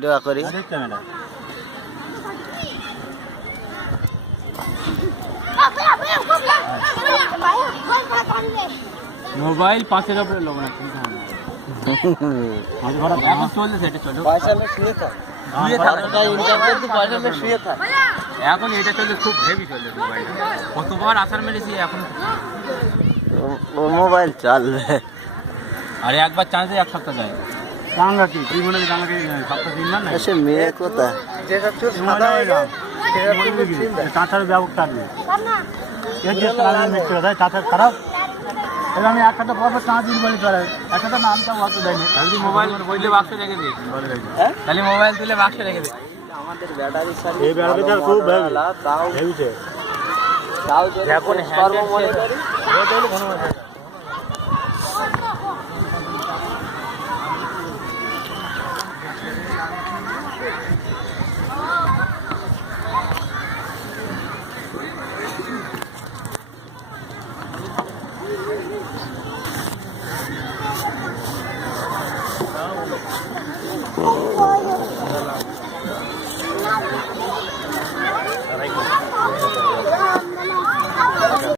Video করি। Mobile 5-এর উপরে লোক না এখন চলছে এটা চলো পয়সা মে শুয়ে থাক শুয়ে থাক ইনকাম করতে পয়সা মে শুয়ে থাক এখন এটা চলছে খুব হেভি চলছে মোবাইল কতবার আসার মেরেছি এখন মোবাইল চলবে আরে একবার চান্সে এক সপ্তাহ যায় টাঙ্গা কি তুই মনে টাঙ্গাকে সপ্তাহ দিন না এসে মেয়ে কোথায় যেটা চোর সাদা হয়ে গেল চাঁচার ব্যবহার থাকবে এর যে সারা মিত্র দেয় চাঁচার খারাপ এবার আমি এক একটা পর চাঁচ দিন বলি চলে একটা নামটা অত দেয়নি তাহলে মোবাইল বইলে বাক্সে রেখে দিই তাহলে মোবাইল তুলে বাক্সে রেখে দিই আমাদের ব্যাটারি সার্ভিস এই ব্যাটারিটা খুব হেভি তাও হেভিছে তাও যদি এখন কর্ম মনে করি